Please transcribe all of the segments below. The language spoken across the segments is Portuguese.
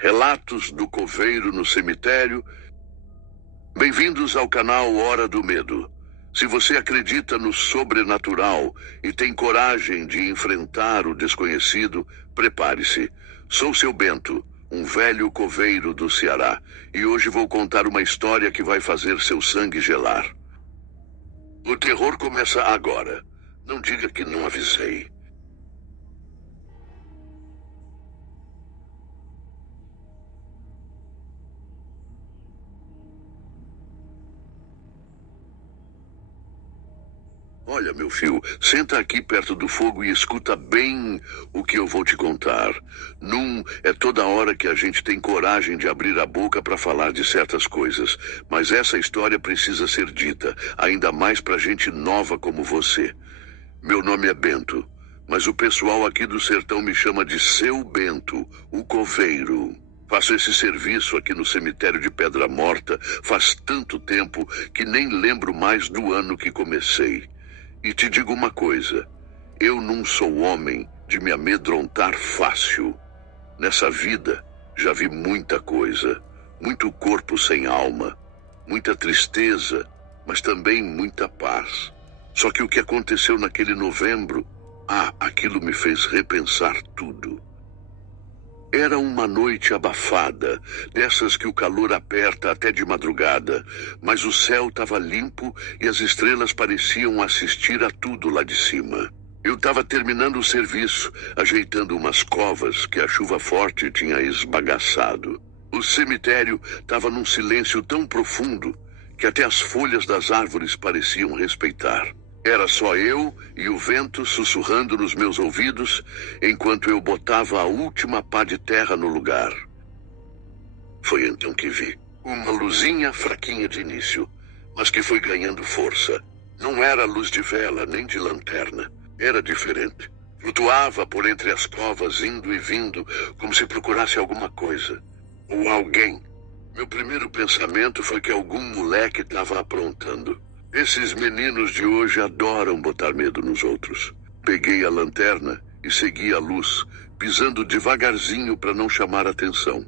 Relatos do coveiro no cemitério. Bem-vindos ao canal Hora do Medo. Se você acredita no sobrenatural e tem coragem de enfrentar o desconhecido, prepare-se. Sou seu Bento, um velho coveiro do Ceará, e hoje vou contar uma história que vai fazer seu sangue gelar. O terror começa agora. Não diga que não avisei. Olha, meu filho, senta aqui perto do fogo e escuta bem o que eu vou te contar. Não é toda hora que a gente tem coragem de abrir a boca para falar de certas coisas, mas essa história precisa ser dita, ainda mais para gente nova como você. Meu nome é Bento, mas o pessoal aqui do sertão me chama de Seu Bento, o coveiro. Faço esse serviço aqui no cemitério de Pedra Morta faz tanto tempo que nem lembro mais do ano que comecei. E te digo uma coisa, eu não sou homem de me amedrontar fácil. Nessa vida, já vi muita coisa, muito corpo sem alma, muita tristeza, mas também muita paz. Só que o que aconteceu naquele novembro, aquilo me fez repensar tudo. Era uma noite abafada, dessas que o calor aperta até de madrugada, mas o céu estava limpo e as estrelas pareciam assistir a tudo lá de cima. Eu estava terminando o serviço, ajeitando umas covas que a chuva forte tinha esbagaçado. O cemitério estava num silêncio tão profundo que até as folhas das árvores pareciam respeitar. Era só eu e o vento sussurrando nos meus ouvidos enquanto eu botava a última pá de terra no lugar. Foi então que vi uma luzinha fraquinha de início, mas que foi ganhando força. Não era luz de vela nem de lanterna, era diferente. Flutuava por entre as covas, indo e vindo, como se procurasse alguma coisa. Ou alguém. Meu primeiro pensamento foi que algum moleque estava aprontando. Esses meninos de hoje adoram botar medo nos outros. Peguei a lanterna e segui a luz, pisando devagarzinho para não chamar atenção.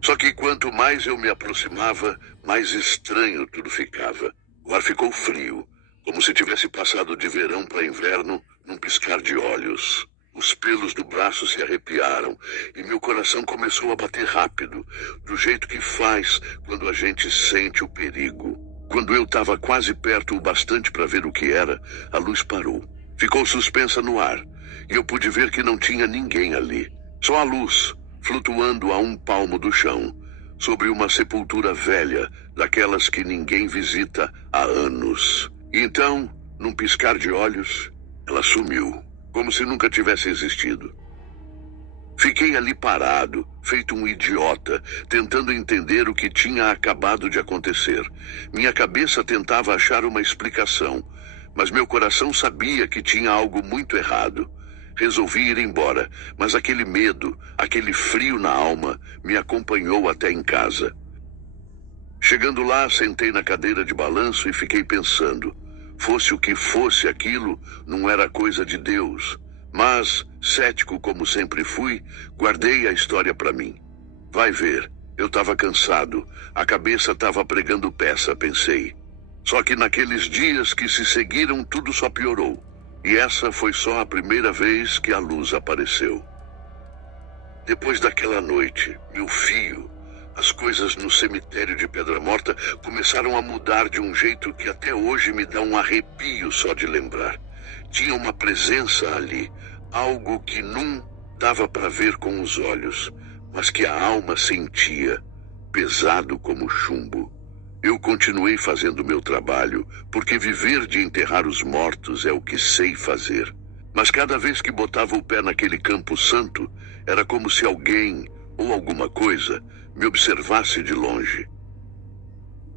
Só que quanto mais eu me aproximava, mais estranho tudo ficava. O ar ficou frio, como se tivesse passado de verão para inverno num piscar de olhos. Os pelos do braço se arrepiaram e meu coração começou a bater rápido, do jeito que faz quando a gente sente o perigo. Quando eu estava quase perto o bastante para ver o que era, a luz parou. Ficou suspensa no ar, e eu pude ver que não tinha ninguém ali. Só a luz, flutuando a um palmo do chão, sobre uma sepultura velha, daquelas que ninguém visita há anos. E então, num piscar de olhos, ela sumiu, como se nunca tivesse existido. Fiquei ali parado, feito um idiota, tentando entender o que tinha acabado de acontecer. Minha cabeça tentava achar uma explicação, mas meu coração sabia que tinha algo muito errado. Resolvi ir embora, mas aquele medo, aquele frio na alma, me acompanhou até em casa. Chegando lá, sentei na cadeira de balanço e fiquei pensando. Fosse o que fosse aquilo, não era coisa de Deus. Mas, cético como sempre fui, guardei a história para mim. Vai ver, eu estava cansado, a cabeça estava pregando peça, pensei. Só que naqueles dias que se seguiram, tudo só piorou. E essa foi só a primeira vez que a luz apareceu. Depois daquela noite, meu filho, as coisas no cemitério de Pedra Morta começaram a mudar de um jeito que até hoje me dá um arrepio só de lembrar. Tinha uma presença ali, algo que não dava para ver com os olhos, mas que a alma sentia, pesado como chumbo. Eu continuei fazendo meu trabalho, porque viver de enterrar os mortos é o que sei fazer. Mas cada vez que botava o pé naquele campo santo, era como se alguém, ou alguma coisa, me observasse de longe.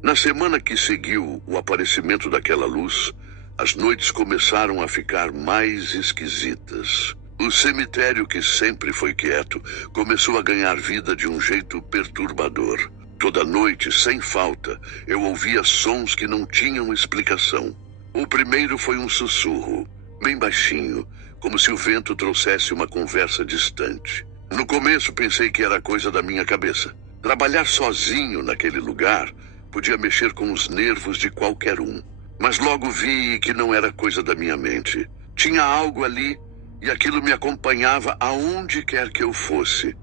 Na semana que seguiu o aparecimento daquela luz, as noites começaram a ficar mais esquisitas. O cemitério, que sempre foi quieto, começou a ganhar vida de um jeito perturbador. Toda noite, sem falta, eu ouvia sons que não tinham explicação. O primeiro foi um sussurro, bem baixinho, como se o vento trouxesse uma conversa distante. No começo pensei que era coisa da minha cabeça. Trabalhar sozinho naquele lugar podia mexer com os nervos de qualquer um. Mas logo vi que não era coisa da minha mente. Tinha algo ali e aquilo me acompanhava aonde quer que eu fosse.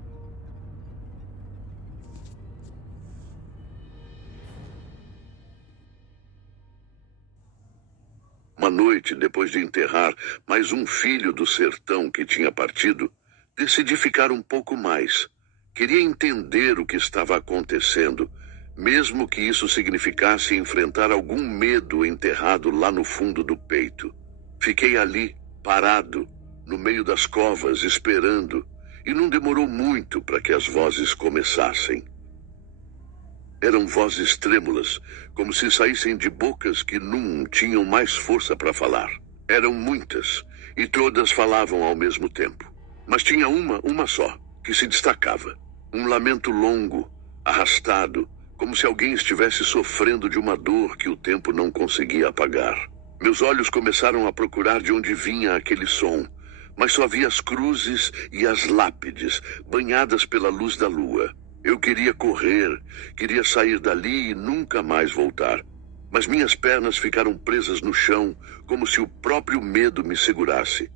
Uma noite, depois de enterrar mais um filho do sertão que tinha partido, decidi ficar um pouco mais. Queria entender o que estava acontecendo, mesmo que isso significasse enfrentar algum medo enterrado lá no fundo do peito. Fiquei ali, parado, no meio das covas, esperando, e não demorou muito para que as vozes começassem. Eram vozes trêmulas, como se saíssem de bocas que não tinham mais força para falar. Eram muitas, e todas falavam ao mesmo tempo. Mas tinha uma só, que se destacava. Um lamento longo, arrastado, como se alguém estivesse sofrendo de uma dor que o tempo não conseguia apagar. Meus olhos começaram a procurar de onde vinha aquele som, mas só vi as cruzes e as lápides, banhadas pela luz da lua. Eu queria correr, queria sair dali e nunca mais voltar. Mas minhas pernas ficaram presas no chão, como se o próprio medo me segurasse.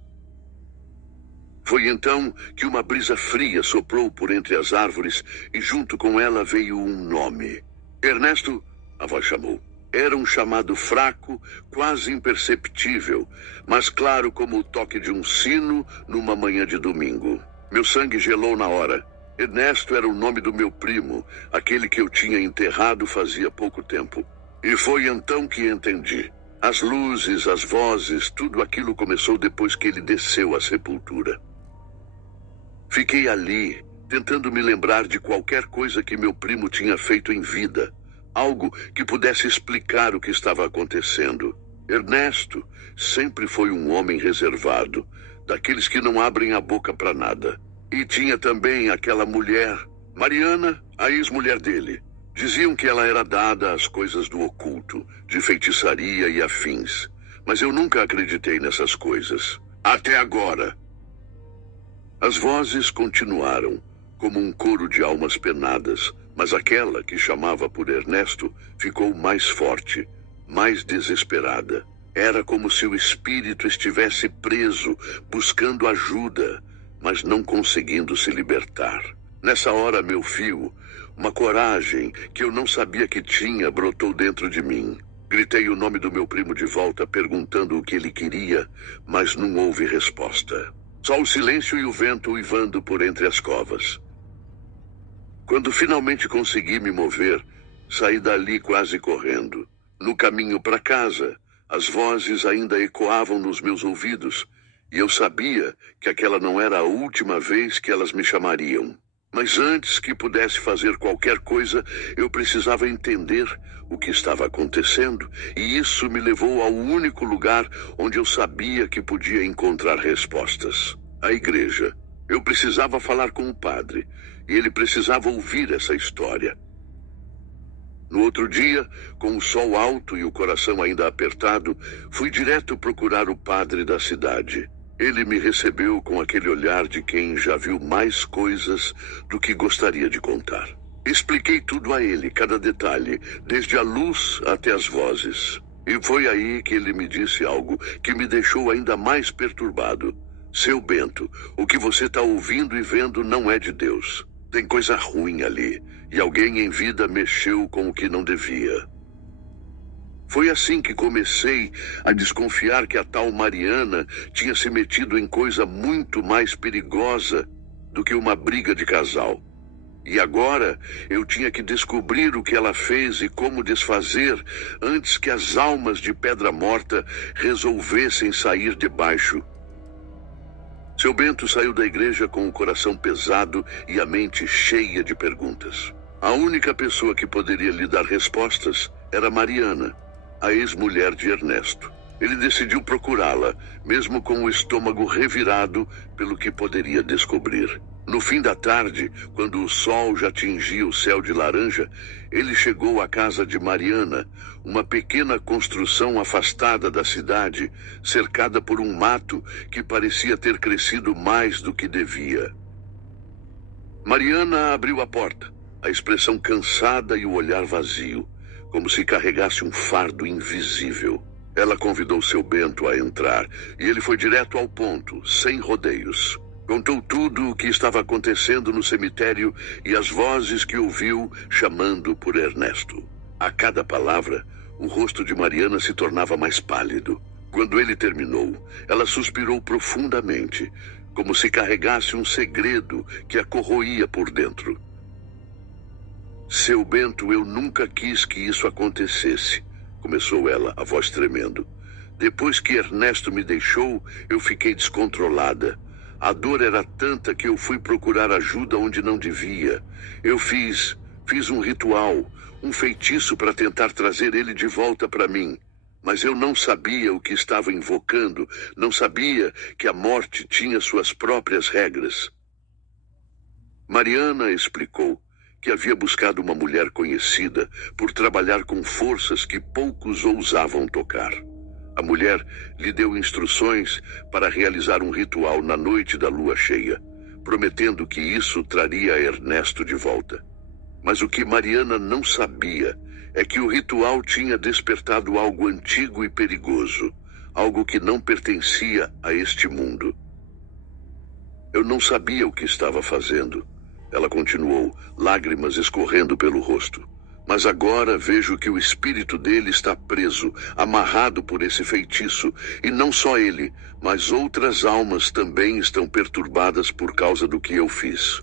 Foi então que uma brisa fria soprou por entre as árvores e junto com ela veio um nome. Ernesto, a voz chamou. Era um chamado fraco, quase imperceptível, mas claro como o toque de um sino numa manhã de domingo. Meu sangue gelou na hora. Ernesto era o nome do meu primo, aquele que eu tinha enterrado fazia pouco tempo. E foi então que entendi. As luzes, as vozes, tudo aquilo começou depois que ele desceu à sepultura. Fiquei ali, tentando me lembrar de qualquer coisa que meu primo tinha feito em vida. Algo que pudesse explicar o que estava acontecendo. Ernesto sempre foi um homem reservado, daqueles que não abrem a boca para nada. E tinha também aquela mulher, Mariana, a ex-mulher dele. Diziam que ela era dada às coisas do oculto, de feitiçaria e afins. Mas eu nunca acreditei nessas coisas. Até agora. As vozes continuaram, como um coro de almas penadas, mas aquela que chamava por Ernesto ficou mais forte, mais desesperada. Era como se o espírito estivesse preso, buscando ajuda, mas não conseguindo se libertar. Nessa hora, meu fio, uma coragem que eu não sabia que tinha, brotou dentro de mim. Gritei o nome do meu primo de volta, perguntando o que ele queria, mas não houve resposta. Só o silêncio e o vento uivando por entre as covas. Quando finalmente consegui me mover, saí dali quase correndo. No caminho para casa, as vozes ainda ecoavam nos meus ouvidos, e eu sabia que aquela não era a última vez que elas me chamariam. Mas antes que pudesse fazer qualquer coisa, eu precisava entender o que estava acontecendo, e isso me levou ao único lugar onde eu sabia que podia encontrar respostas: a igreja. Eu precisava falar com o padre, e ele precisava ouvir essa história. No outro dia, com o sol alto e o coração ainda apertado, fui direto procurar o padre da cidade. Ele me recebeu com aquele olhar de quem já viu mais coisas do que gostaria de contar. Expliquei tudo a ele, cada detalhe, desde a luz até as vozes. E foi aí que ele me disse algo que me deixou ainda mais perturbado. Seu Bento, o que você está ouvindo e vendo não é de Deus. Tem coisa ruim ali, e alguém em vida mexeu com o que não devia. Foi assim que comecei a desconfiar que a tal Mariana tinha se metido em coisa muito mais perigosa do que uma briga de casal. E agora eu tinha que descobrir o que ela fez e como desfazer antes que as almas de Pedra Morta resolvessem sair de baixo. Seu Bento saiu da igreja com o coração pesado e a mente cheia de perguntas. A única pessoa que poderia lhe dar respostas era Mariana, a ex-mulher de Ernesto. Ele decidiu procurá-la, mesmo com o estômago revirado pelo que poderia descobrir. No fim da tarde, quando o sol já tingia o céu de laranja, ele chegou à casa de Mariana, uma pequena construção afastada da cidade, cercada por um mato que parecia ter crescido mais do que devia. Mariana abriu a porta, a expressão cansada e o olhar vazio, como se carregasse um fardo invisível. Ela convidou seu Bento a entrar, e ele foi direto ao ponto, sem rodeios. Contou tudo o que estava acontecendo no cemitério e as vozes que ouviu chamando por Ernesto. A cada palavra, o rosto de Mariana se tornava mais pálido. Quando ele terminou, ela suspirou profundamente, como se carregasse um segredo que a corroía por dentro. Seu Bento, eu nunca quis que isso acontecesse, começou ela, a voz tremendo. Depois que Ernesto me deixou, eu fiquei descontrolada. A dor era tanta que eu fui procurar ajuda onde não devia. Eu fiz um ritual, um feitiço para tentar trazer ele de volta para mim. Mas eu não sabia o que estava invocando, não sabia que a morte tinha suas próprias regras. Mariana explicou que havia buscado uma mulher conhecida por trabalhar com forças que poucos ousavam tocar. A mulher lhe deu instruções para realizar um ritual na noite da lua cheia, prometendo que isso traria Ernesto de volta. Mas o que Mariana não sabia é que o ritual tinha despertado algo antigo e perigoso, algo que não pertencia a este mundo. Eu não sabia o que estava fazendo, ela continuou, lágrimas escorrendo pelo rosto. Mas agora vejo que o espírito dele está preso, amarrado por esse feitiço, e não só ele, mas outras almas também estão perturbadas por causa do que eu fiz.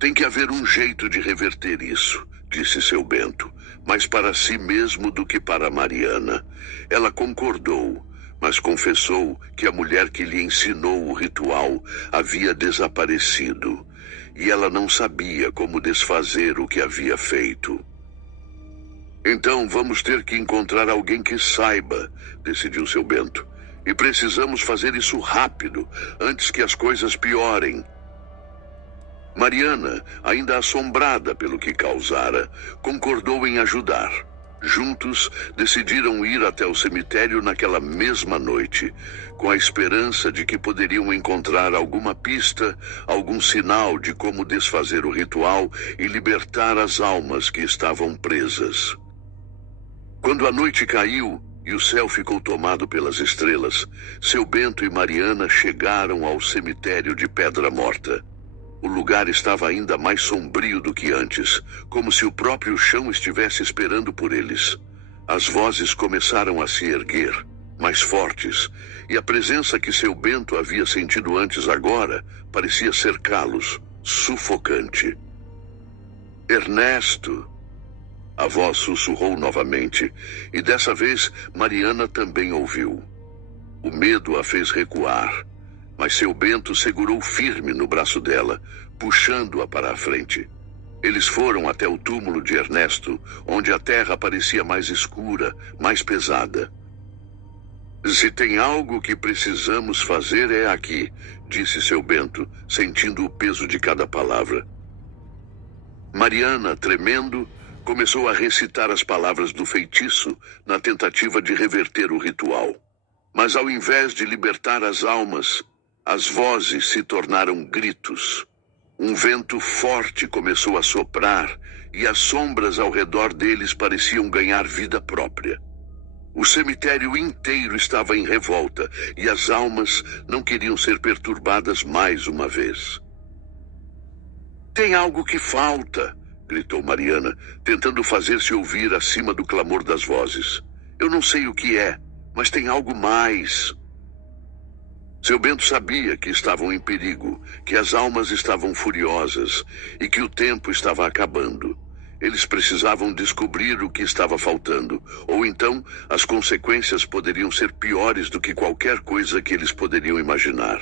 Tem que haver um jeito de reverter isso, disse seu Bento, mais para si mesmo do que para Mariana. Ela concordou, mas confessou que a mulher que lhe ensinou o ritual havia desaparecido. E ela não sabia como desfazer o que havia feito. Então vamos ter que encontrar alguém que saiba, decidiu seu Bento. E precisamos fazer isso rápido, antes que as coisas piorem. Mariana, ainda assombrada pelo que causara, concordou em ajudar. Juntos, decidiram ir até o cemitério naquela mesma noite, com a esperança de que poderiam encontrar alguma pista, algum sinal de como desfazer o ritual e libertar as almas que estavam presas. Quando a noite caiu e o céu ficou tomado pelas estrelas, seu Bento e Mariana chegaram ao cemitério de Pedra Morta. O lugar estava ainda mais sombrio do que antes, como se o próprio chão estivesse esperando por eles. As vozes começaram a se erguer, mais fortes, e a presença que seu Bento havia sentido antes agora parecia cercá-los, sufocante. Ernesto! A voz sussurrou novamente, e dessa vez Mariana também ouviu. O medo a fez recuar. Mas seu Bento segurou firme no braço dela, puxando-a para a frente. Eles foram até o túmulo de Ernesto, onde a terra parecia mais escura, mais pesada. Se tem algo que precisamos fazer é aqui, disse seu Bento, sentindo o peso de cada palavra. Mariana, tremendo, começou a recitar as palavras do feitiço na tentativa de reverter o ritual. Mas ao invés de libertar as almas, as vozes se tornaram gritos. Um vento forte começou a soprar e as sombras ao redor deles pareciam ganhar vida própria. O cemitério inteiro estava em revolta e as almas não queriam ser perturbadas mais uma vez. Tem algo que falta, gritou Mariana, tentando fazer-se ouvir acima do clamor das vozes. Eu não sei o que é, mas tem algo mais. Seu Bento sabia que estavam em perigo, que as almas estavam furiosas e que o tempo estava acabando. Eles precisavam descobrir o que estava faltando, ou então as consequências poderiam ser piores do que qualquer coisa que eles poderiam imaginar.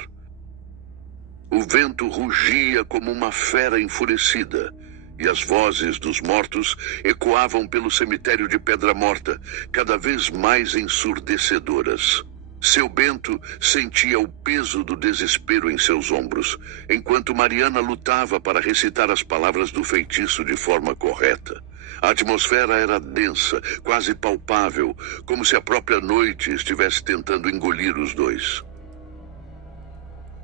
O vento rugia como uma fera enfurecida, e as vozes dos mortos ecoavam pelo cemitério de Pedra Morta, cada vez mais ensurdecedoras. Seu Bento sentia o peso do desespero em seus ombros, enquanto Mariana lutava para recitar as palavras do feitiço de forma correta. A atmosfera era densa, quase palpável, como se a própria noite estivesse tentando engolir os dois.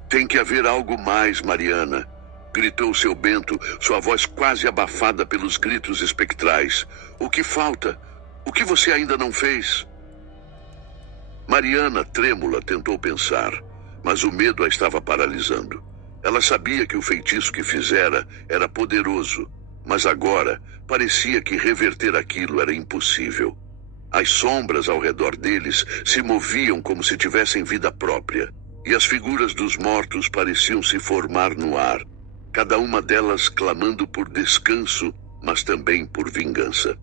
Tem que haver algo mais, Mariana, gritou seu Bento, sua voz quase abafada pelos gritos espectrais. O que falta? O que você ainda não fez? Mariana, trêmula, tentou pensar, mas o medo a estava paralisando. Ela sabia que o feitiço que fizera era poderoso, mas agora parecia que reverter aquilo era impossível. As sombras ao redor deles se moviam como se tivessem vida própria, e as figuras dos mortos pareciam se formar no ar, cada uma delas clamando por descanso, mas também por vingança.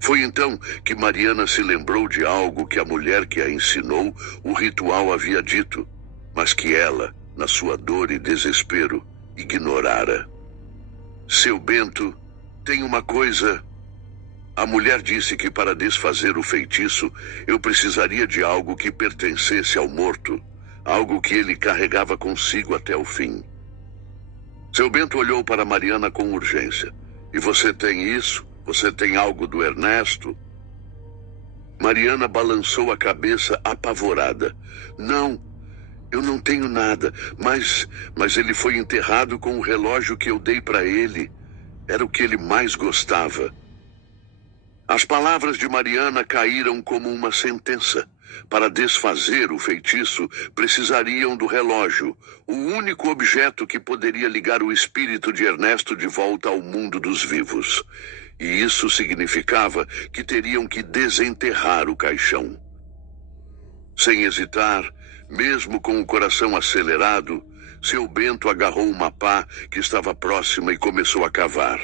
Foi então que Mariana se lembrou de algo que a mulher que a ensinou o ritual havia dito, mas que ela, na sua dor e desespero, ignorara. Seu Bento, tem uma coisa. A mulher disse que para desfazer o feitiço, eu precisaria de algo que pertencesse ao morto, algo que ele carregava consigo até o fim. Seu Bento olhou para Mariana com urgência. E você tem isso? Você tem algo do Ernesto? Mariana balançou a cabeça apavorada. Não, eu não tenho nada, mas ele foi enterrado com o relógio que eu dei para ele. Era o que ele mais gostava. As palavras de Mariana caíram como uma sentença. Para desfazer o feitiço, precisariam do relógio, o único objeto que poderia ligar o espírito de Ernesto de volta ao mundo dos vivos. E isso significava que teriam que desenterrar o caixão. Sem hesitar, mesmo com o coração acelerado, seu Bento agarrou uma pá que estava próxima e começou a cavar.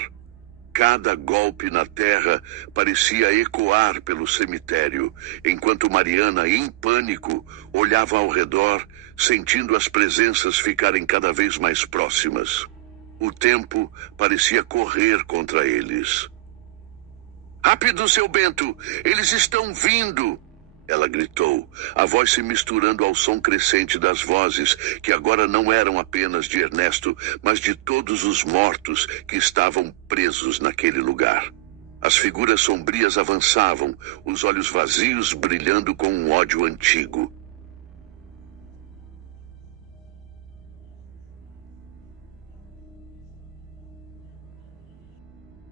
Cada golpe na terra parecia ecoar pelo cemitério, enquanto Mariana, em pânico, olhava ao redor, sentindo as presenças ficarem cada vez mais próximas. O tempo parecia correr contra eles. Rápido, seu Bento! Eles estão vindo! Ela gritou, a voz se misturando ao som crescente das vozes, que agora não eram apenas de Ernesto, mas de todos os mortos que estavam presos naquele lugar. As figuras sombrias avançavam, os olhos vazios brilhando com um ódio antigo.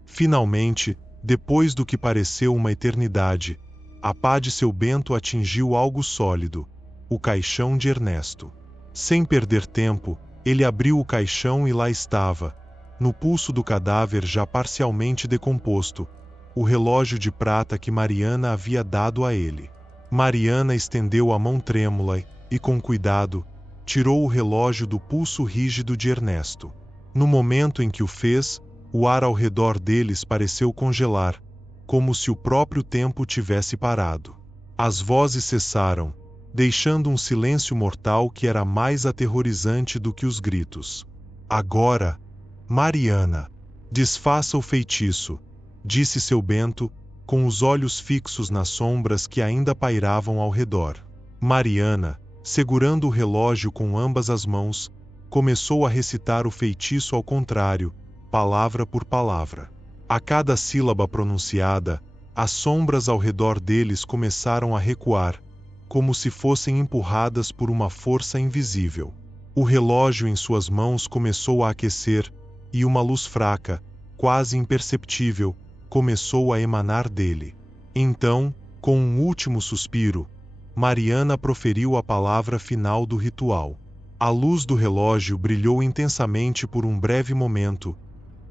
Finalmente, depois do que pareceu uma eternidade, a pá de seu Bento atingiu algo sólido, o caixão de Ernesto. Sem perder tempo, ele abriu o caixão e lá estava, no pulso do cadáver já parcialmente decomposto, o relógio de prata que Mariana havia dado a ele. Mariana estendeu a mão trêmula e, com cuidado, tirou o relógio do pulso rígido de Ernesto. No momento em que o fez, o ar ao redor deles pareceu congelar, como se o próprio tempo tivesse parado. As vozes cessaram, deixando um silêncio mortal que era mais aterrorizante do que os gritos. Agora, Mariana, desfaça o feitiço, disse seu Bento, com os olhos fixos nas sombras que ainda pairavam ao redor. Mariana, segurando o relógio com ambas as mãos, começou a recitar o feitiço ao contrário, palavra por palavra. A cada sílaba pronunciada, as sombras ao redor deles começaram a recuar, como se fossem empurradas por uma força invisível. O relógio em suas mãos começou a aquecer, e uma luz fraca, quase imperceptível, começou a emanar dele. Então, com um último suspiro, Mariana proferiu a palavra final do ritual. A luz do relógio brilhou intensamente por um breve momento,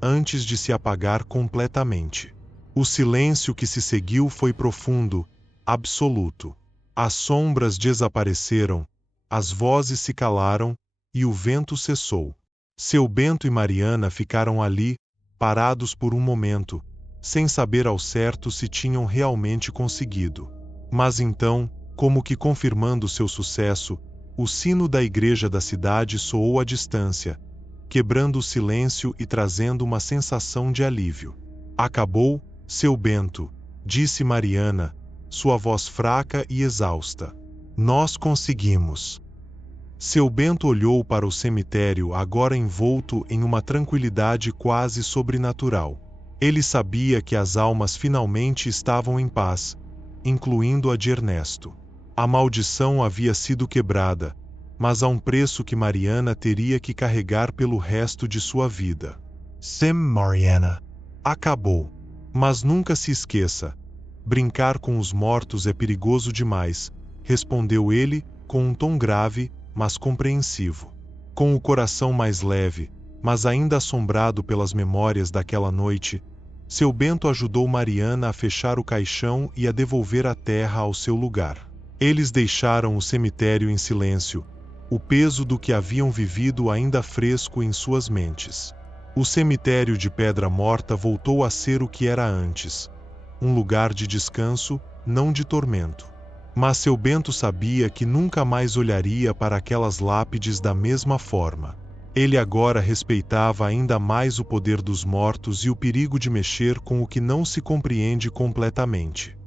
antes de se apagar completamente. O silêncio que se seguiu foi profundo, absoluto. As sombras desapareceram, as vozes se calaram, e o vento cessou. Seu Bento e Mariana ficaram ali, parados por um momento, sem saber ao certo se tinham realmente conseguido. Mas então, como que confirmando seu sucesso, o sino da igreja da cidade soou à distância, quebrando o silêncio e trazendo uma sensação de alívio. Acabou, seu Bento, disse Mariana, sua voz fraca e exausta. Nós conseguimos. Seu Bento olhou para o cemitério agora envolto em uma tranquilidade quase sobrenatural. Ele sabia que as almas finalmente estavam em paz, incluindo a de Ernesto. A maldição havia sido quebrada, mas a um preço que Mariana teria que carregar pelo resto de sua vida. Sim, Mariana. Acabou. Mas nunca se esqueça: brincar com os mortos é perigoso demais, respondeu ele, com um tom grave, mas compreensivo. Com o coração mais leve, mas ainda assombrado pelas memórias daquela noite, seu Bento ajudou Mariana a fechar o caixão e a devolver a terra ao seu lugar. Eles deixaram o cemitério em silêncio, o peso do que haviam vivido ainda fresco em suas mentes. O cemitério de Pedra Morta voltou a ser o que era antes, um lugar de descanso, não de tormento. Mas seu Bento sabia que nunca mais olharia para aquelas lápides da mesma forma. Ele agora respeitava ainda mais o poder dos mortos e o perigo de mexer com o que não se compreende completamente.